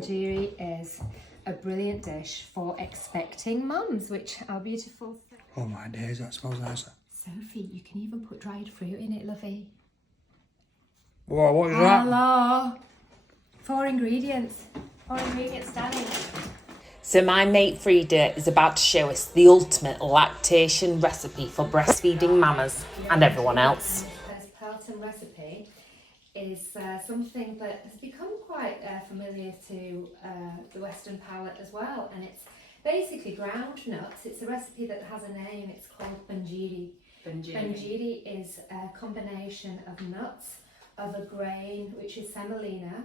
Banjiri is a brilliant dish for expecting mums, which our beautiful... Oh my days, that smells nice. Sophie, you can even put dried fruit in it, lovey. Whoa, what is that? Hello. 4 ingredients. 4 ingredients, Danny. So my mate Freda is about to show us the ultimate lactation recipe for breastfeeding mamas and everyone else. This Pelton recipe is something that has become quite familiar to the Western palate as well, and it's basically ground nuts. It's a recipe that has a name. It's called Banjiri. Banjiri is a combination of nuts, of a grain which is semolina,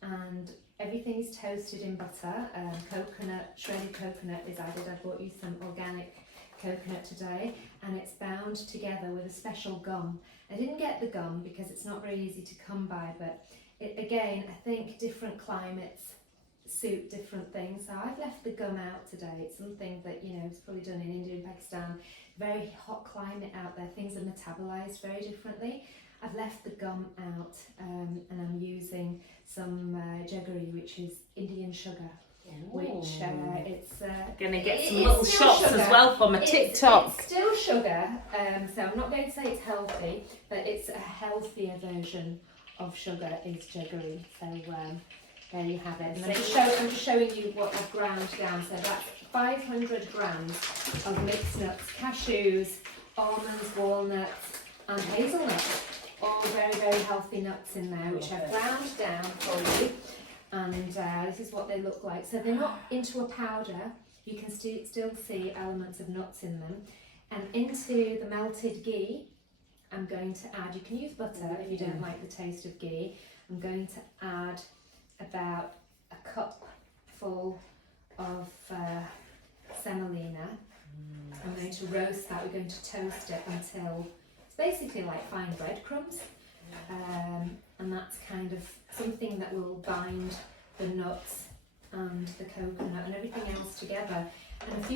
and everything is toasted in butter. Coconut, shredded coconut is added. I bought you some organic coconut today, and it's bound together with a special gum. I didn't get the gum because it's not very easy to come by, but again, I think different climates suit different things. So I've left the gum out today. It's something that, you know, it's probably done in India and Pakistan. Very hot climate out there. Things are metabolized very differently. I've left the gum out, and I'm using some jaggery, which is Indian sugar. Which it's gonna get some little shots sugar as well from a TikTok. It's still sugar, so I'm not going to say it's healthy, but it's a healthier version of sugar is jaggery. So there you have it. And I'm just showing you what I've ground down. So that's 500 grams of mixed nuts, cashews, almonds, walnuts, and hazelnuts. All very, very healthy nuts in there, which I've ground down for you. And this is what they look like. So they're not into a powder. You can still see elements of nuts in them. And into the melted ghee, I'm going to add, you can use butter if you don't like the taste of ghee. I'm going to add about a cup full of semolina. I'm going to roast that. We're going to toast it until it's basically like fine breadcrumbs. And that's kind of something that will bind the nuts and the coconut and everything else together. And if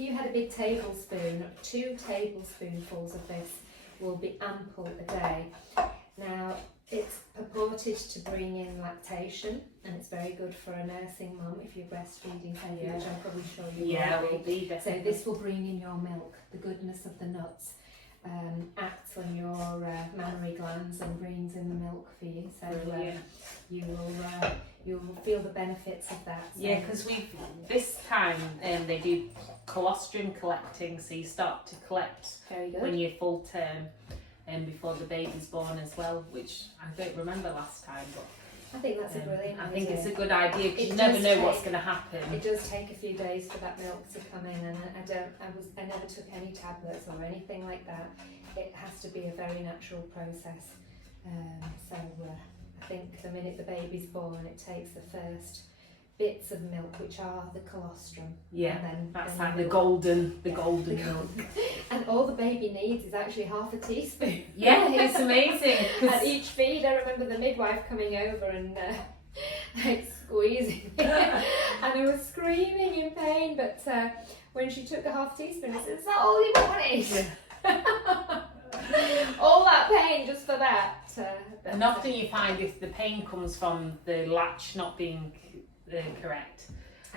you had a big tablespoon, 2 tablespoonfuls of this will be ample a day. Now, it's purported to bring in lactation, and it's very good for a nursing mum if you're breastfeeding, which I'm probably sure you will be. So this will bring in your milk, the goodness of the nuts. Acts on your mammary glands and brings in the milk for you, so you will feel the benefits of that. So. Yeah, because this time they do colostrum collecting, so you start to collect when you're full term and before the baby's born as well, which I don't remember last time, but I think that's a brilliant idea. I think it's a good idea because you never know what's going to happen. It does take a few days for that milk to come in, and I never took any tablets or anything like that. It has to be a very natural process. I think the minute the baby's born, it takes the first bits of milk, which are the colostrum. Yeah, and that's like the golden milk. And all the baby needs is actually half a teaspoon. Yeah, it's amazing. At each feed, I remember the midwife coming over and like squeezing me, and I was screaming in pain. But when she took a half teaspoon, I said, "Is that all you wanted?" Yeah. All that pain just for that. And often you find if the pain comes from the latch not being correct,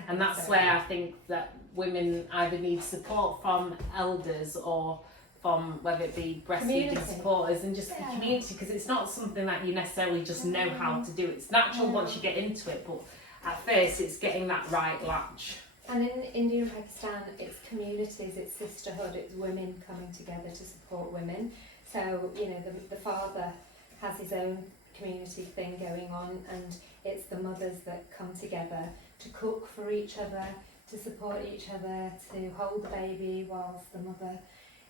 and that's where I think that women either need support from elders or from whether it be breastfeeding supporters and just the community, because it's not something that you necessarily just know how to do. It's natural once you get into it, but at first it's getting that right latch. And in India and Pakistan, it's communities, it's sisterhood, it's women coming together to support women. So, you know, the father has his own community thing going on, and it's the mothers that come together to cook for each other, to support each other, to hold the baby whilst the mother,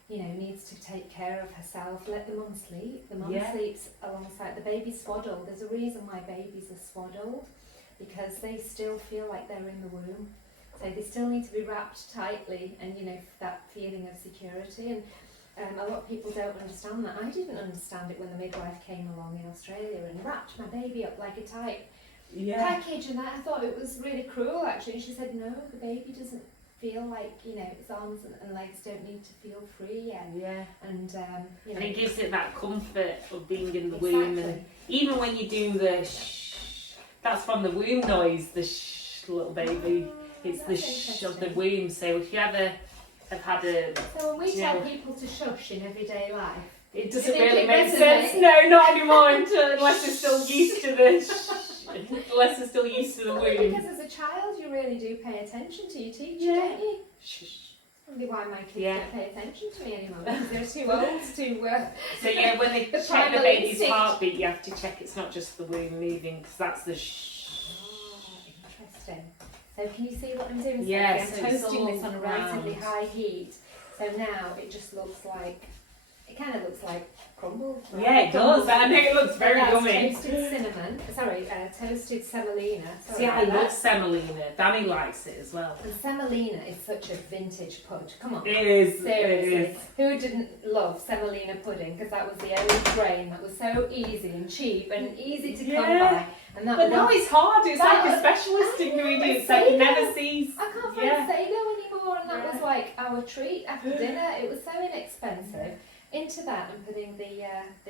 you know, needs to take care of herself. Let the mum sleep. The mum sleeps alongside the baby swaddled. There's a reason why babies are swaddled, because they still feel like they're in the womb. So they still need to be wrapped tightly, and, you know, that feeling of security. And a lot of people don't understand that. I didn't understand it when the midwife came along in Australia and wrapped my baby up like a tight package, and I thought it was really cruel actually. She said, no, the baby doesn't feel like, you know, its arms and legs don't need to feel free yet. Yeah. And, you know, and it gives it that comfort of being in the womb. And even when you're doing the That's from the womb noise, the shh, little baby. It's the That's shh of the interesting. womb. So if you ever have had a, So when we you tell know, people to shush in everyday life, it you doesn't think really it make resonates? sense. No, not anymore unless they're still used to the shh, unless they're still used to the Probably womb. because as a child you really do pay attention to your teacher, Yeah. don't you? Shh. Probably why my kids Yeah. don't pay attention to me anymore, because they're too old to. So yeah, when they The check the primal baby's instinct. heartbeat, you have to check it's not just the womb moving, because that's the shh. Interesting. So can you see what I'm doing? Yeah, Sophie? so I'm it's toasting all this on a relatively round. high heat. So now it just looks like, it kind of looks like crumble. right? Yeah, it does. I know it looks So very that's yummy. toasted cinnamon, toasted semolina. Sorry See, I about love that. semolina. Danny likes it as well. And semolina is such a vintage pud. Come on. It is. Seriously, It is. who didn't love semolina pudding? Because that was the only grain that was so easy and cheap and easy to come Yeah. by. And that But was now it's hard. It's That like a was- specialist I know, ingredient. it's It's like Sago. never cease. I can't find Yeah. sago anymore, and that Yeah. was like our treat after dinner. It was so inexpensive. Into that, I'm putting the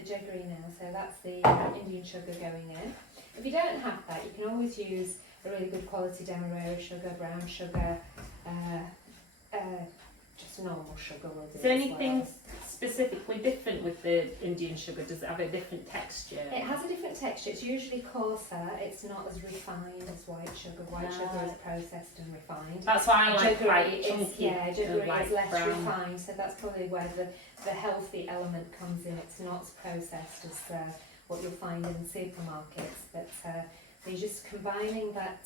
jaggery now. So that's the Indian sugar going in. If you don't have that, you can always use a really good quality demerara sugar, brown sugar, just normal sugar will do. Is there as anything well. specifically different with the Indian sugar? Does it have a different texture? It has a different texture. It's usually coarser. It's not as refined as white sugar. White sugar is processed and refined. That's why I like Jaggery is, chunky, jaggery like is less brown. refined, so that's probably where the healthy element comes in. It's not as processed as what you'll find in supermarkets. But so you're just combining that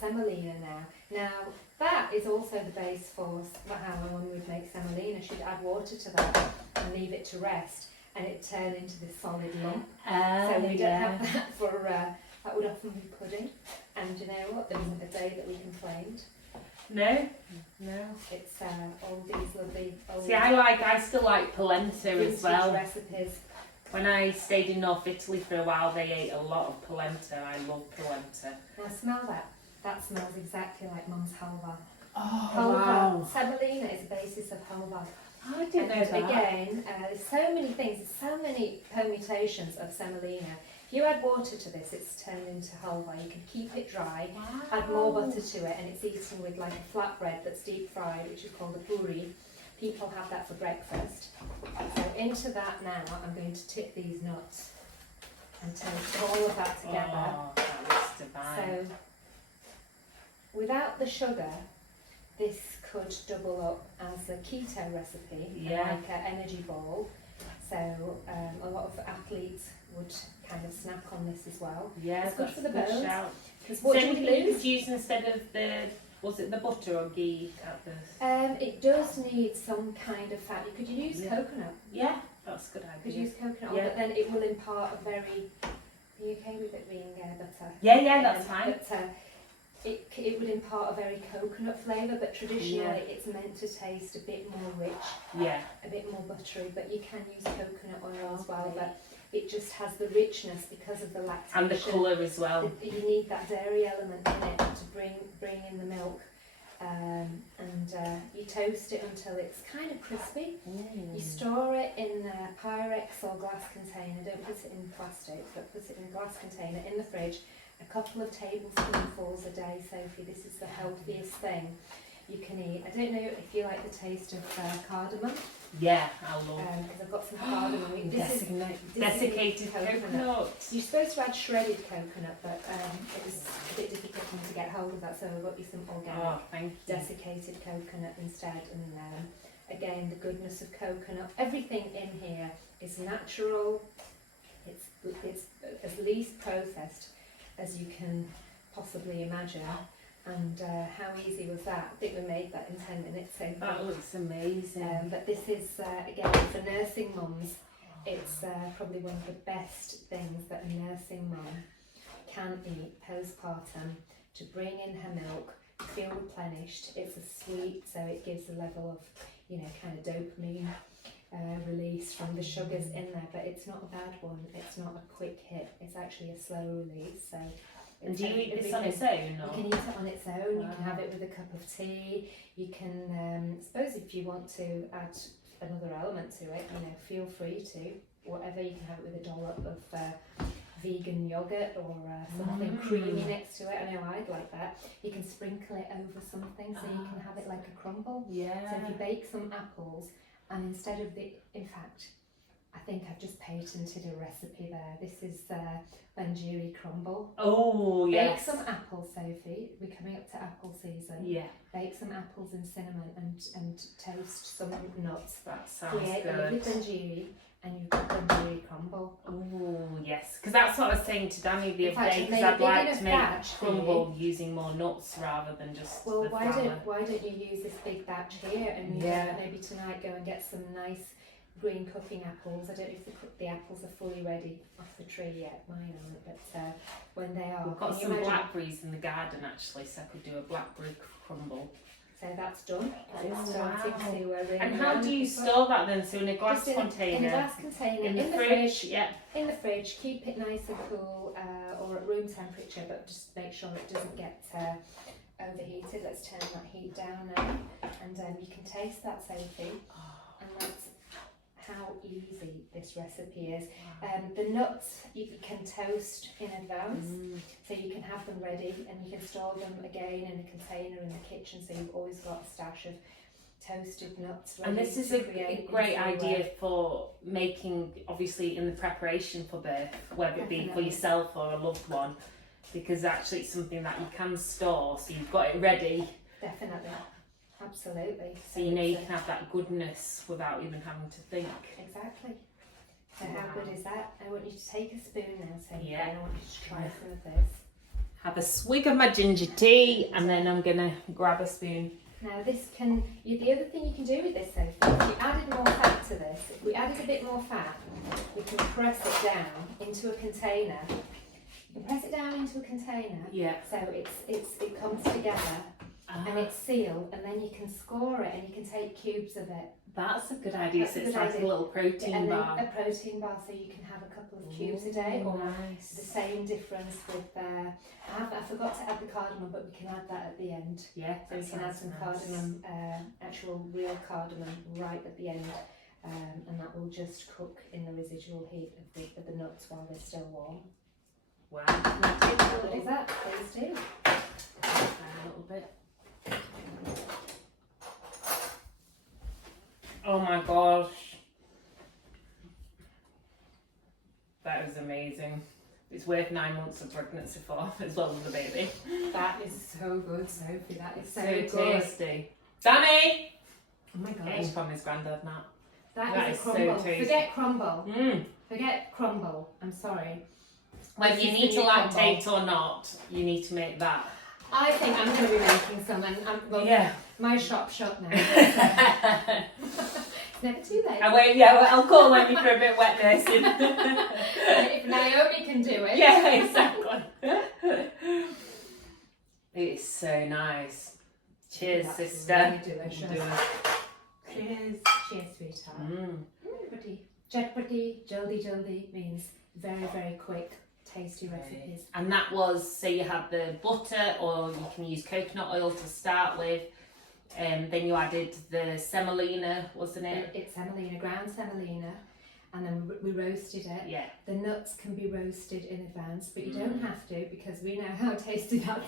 semolina now. Now that is also the base for how one would make semolina. She'd add water to that and leave it to rest, and it turn into this solid lump. So we don't have that for that would often be pudding. And you know what? There isn't a day that we complained. No, no. It's all these lovely old See, I still like polenta as vintage well. recipes. When I stayed in North Italy for a while, they ate a lot of polenta. I love polenta. Now smell that. That smells exactly like Mum's halva. Oh, Halva. Semolina is the basis of halva. I didn't know And that. again, there's so many things, there's so many permutations of semolina. If you add water to this, it's turned into halva. You can keep it dry, add more butter to it, and it's eaten with like a flatbread that's deep fried, which is called a puri. People have that for breakfast. So into that now, I'm going to tip these nuts and toast all of that together. Oh, that looks divine. So without the sugar, this could double up as a keto recipe, Yeah. like an energy ball. So a lot of athletes would kind of snack on this as well. Yeah, It's good that's for the a good bones. shout. Because Is what there do we anything you lose? could use instead of was it the butter or ghee at the... It does need some kind of fat. You could use Yeah. coconut. Yeah, that's a good You could idea. use coconut, Yeah. but then it will impart a very. Are you okay with it being butter? Yeah, that's fine. But it would impart a very coconut flavour, but traditionally it's meant to taste a bit more rich, Yeah. a bit more buttery. But you can use coconut oil as well. But it just has the richness because of the lactation. And the colour as well. You need that dairy element in it to bring in the milk. And you toast it until it's kind of crispy. You store it in a Pyrex or glass container. Don't put it in plastic, but put it in a glass container in the fridge. A couple of tablespoonfuls a day, Sophie. This is the healthiest thing you can eat. I don't know if you like the taste of cardamom, Yeah, I love because I've got some cardamom. This is desiccated coconut. coconut. You're supposed to add shredded coconut, but it was a bit difficult for me to get hold of that, so I got you some organic Oh, thank you. desiccated coconut instead. And again, the goodness of coconut. Everything in here is natural. It's as least processed as you can possibly imagine. And how easy was that? I think we made that in 10 minutes. So That looks amazing. but this is, again, for nursing mums, it's probably one of the best things that a nursing mum can eat postpartum to bring in her milk, feel replenished. It's a sweet, so it gives a level of, kind of dopamine release from the sugars in there, but it's not a bad one. It's not a quick hit. It's actually a slow release. So. And do you eat this on its own? You can eat it on its own. You can have it with a cup of tea. You can, suppose if you want to add another element to it, feel free to. Whatever, you can have it with a dollop of vegan yogurt or something creamy next to it. I know I'd like that. You can sprinkle it over something so you can have it like a crumble. Yeah. So if you bake some apples, and instead of in fact, I think I've just patented a recipe there. This is Banjiri crumble. Oh, yes. Bake some apples, Sophie. We're coming up to apple season. Yeah. Bake some apples in cinnamon and toast some nuts. That sounds Create a good. lovely Banjiri, and you've got Banjiri crumble. Oh, yes. Because that's what I was saying to Danny the In other fact, day, I've because made a I'd big like enough to make batch for crumble using more nuts rather than just Well, the why flour. don't you use this big batch here and maybe tonight go and get some nice green cooking apples. I don't know if the apples are fully ready off the tree yet, mine aren't, but when they are. We've got can you some imagine? blackberries in the garden actually, so I could do a blackberry crumble. So that's done. It's Oh, starting wow. to really And how do you ramp up. store that then? So in a glass Just container? in a glass container. In the fridge? Yeah. In the fridge, keep it nice and cool, or at room temperature, but just make sure it doesn't get overheated. Let's turn that heat down now, and you can taste that, Sophie, and that's how easy this recipe is. The nuts you can toast in advance, so you can have them ready, and you can store them again in a container in the kitchen, so you've always got a stash of toasted nuts ready. And this is to a create great into, idea for making, obviously, in the preparation for birth, whether it be for Definitely. yourself or a loved one, because actually it's something that you can store, so you've got it ready, Definitely, absolutely. so you know you it's, can have that goodness without even having to think. Exactly. So how Wow. good is that? I want you to take a spoon now, Sophie. Yeah. I want you to try some of this. Have a swig of my ginger tea, and then I'm gonna grab a spoon. Now this can, the other thing you can do with this, Sophie, if you added more fat to this, if we added a bit more fat, we can press it down into a container. You can press it down into a container, Yeah. so it comes together and it's sealed, and then you can score it and you can take cubes of it. That's a good idea. That's So a it's good like idea. a little protein And then bar. a protein bar, so you can have a couple of cubes a day, Ooh, or the nice. same difference with I forgot to add the cardamom, but we can add that at the end. Yeah, So we can add some cardamom, actual real cardamom right at the end, and that will just cook in the residual heat of the nuts while they're still warm. Wow. What is that? Please do. A little bit. Oh my gosh. That is amazing. It's worth 9 months of pregnancy for, as well as the baby. That is so good, Sophie. That is so So good. tasty. Danny! Oh my Getting gosh. from his granddad now. That is a so crumble. tasty. Forget crumble. Mm. Forget crumble. I'm sorry. Whether This you is need the to new crumble. lactate or not, you need to make that. I think I'm going to be making some, and Yeah. my shop now. It's never too late. I'll call on you for a bit wet nursing. If Naomi can do it. Yeah, exactly. It's so nice. Cheers, That's sister. really delicious. Do it. Cheers. Cheers, sweetheart. Mm. Jaggery, jaldi means very, very quick, tasty recipes. And that was, so you had the butter, or you can use coconut oil to start with. Then you added the semolina, wasn't it? It's semolina, ground semolina, and then we roasted it. Yeah. The nuts can be roasted in advance, but you don't have to, because we know how tasty that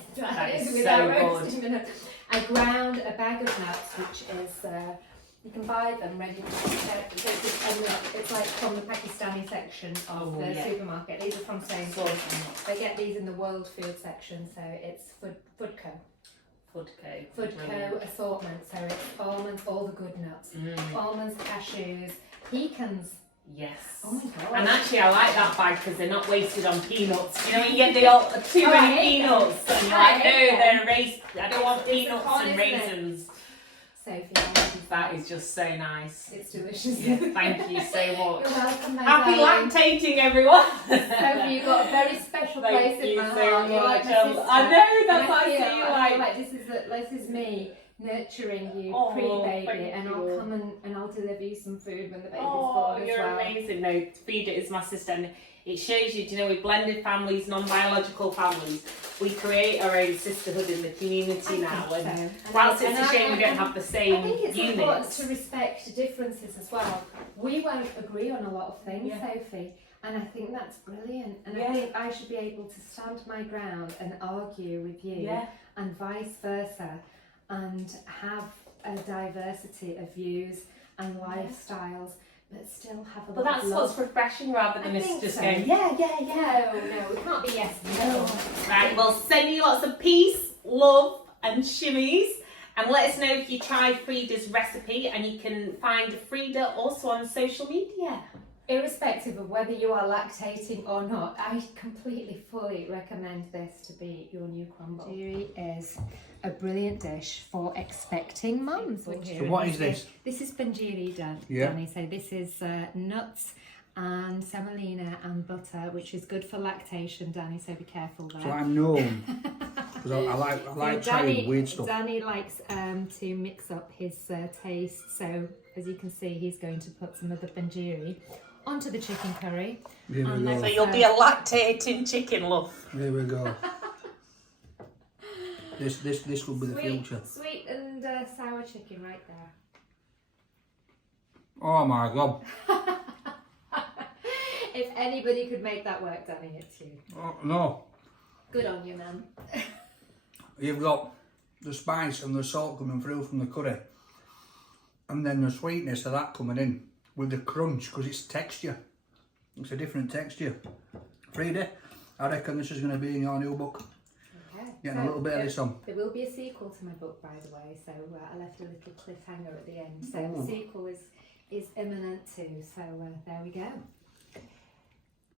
is is so without good. roasting the nuts. I ground a bag of nuts, which is, you can buy them ready to it's like from the Pakistani section of the supermarket. These are from Sainsbury's. They get these in the world food section, so it's Foodco. Foodco assortment, so it's almonds, all the good nuts. Almonds, cashews, pecans. Yes. Oh my god. And actually, I like that bag because they're not wasted on peanuts. You know, when you get the too many peanuts, and you're like, no, they're erased. I don't want peanuts and raisins. Sophie, That is just so nice. it's delicious. Yeah, thank you so much. You're welcome, my Happy darling. lactating, everyone. Sophie, you've got a very special place in my heart. You're like a sister. I know, that's what I feel see like this is me nurturing you Oh, pre-baby, thank and you. I'll come and I'll deliver you some food when the baby's Oh, born as you're well. amazing. No, Freda is my sister, and it shows you, do you know, with blended families, non-biological families, we create our own sisterhood in the community now. And whilst it's a shame we don't have the same I think it's important units. to respect differences as well. We won't agree on a lot of things, Yeah. Sophie. And I think that's brilliant. And Yeah. I think I should be able to stand my ground and argue with you, Yeah. and vice versa, and have a diversity of views and lifestyles, but still have a But lot that's of love. what's refreshing rather than I us think just so. going, yeah. No, we can't be yes, no. Right, well, send you lots of peace, love, and shimmies. And let us know if you tried Freda's recipe, and you can find Freda also on social media. Irrespective of whether you are lactating or not, I completely, fully recommend this to be your new crumble. Banjiri is a brilliant dish for expecting mums. So what is this? This is Banjiri, Yeah. Danny. So this is nuts and semolina and butter, which is good for lactation, Danny, so be careful there. So I'm known because I like trying weird stuff. Danny likes to mix up his taste, so as you can see, he's going to put some of the Banjiri onto the chicken curry. Here we go. So you'll be a lactating chicken, love. Here we go. This will be the future. Sweet and sour chicken right there. Oh my god. If anybody could make that work, Danny, it's you. Oh, no. Good on you, man. You've got the spice and the salt coming through from the curry, and then the sweetness of that coming in with the crunch, because it's texture. It's a different texture. Freda, I reckon this is going to be in your new book. Okay. Getting a little bit of this on. There will be a sequel to my book, by the way, so I left a little cliffhanger at the end. So Ooh. the sequel is imminent too, so there we go.